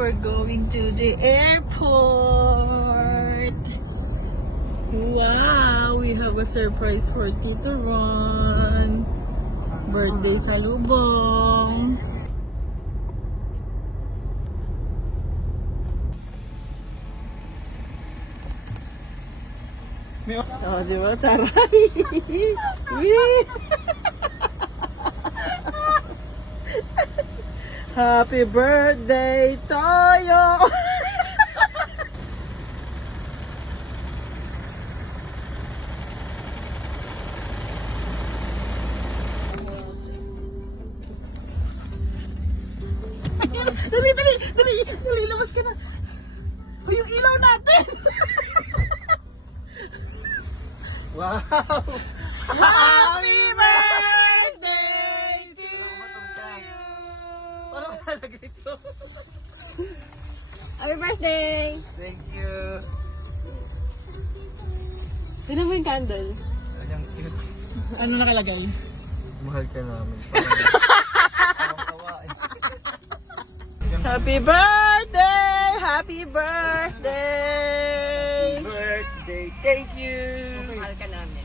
We're going to the airport. Wow, we have a surprise for Tito Ron. Birthday salubong. Oh, di ba? Taray! Happy birthday, Toyo! Dali, dali, dali, dali, labas ka na. O, yung ilaw natin! Wow! Happy birthday to you! Paano ko nalagay ito? Happy birthday! Thank you! Tignan mo yung candle. Ang cute. Ano nakalagay? Mahal ka namin. Parang tawa eh. Happy birthday! Happy birthday! Birthday! Thank you! Mahal ka namin.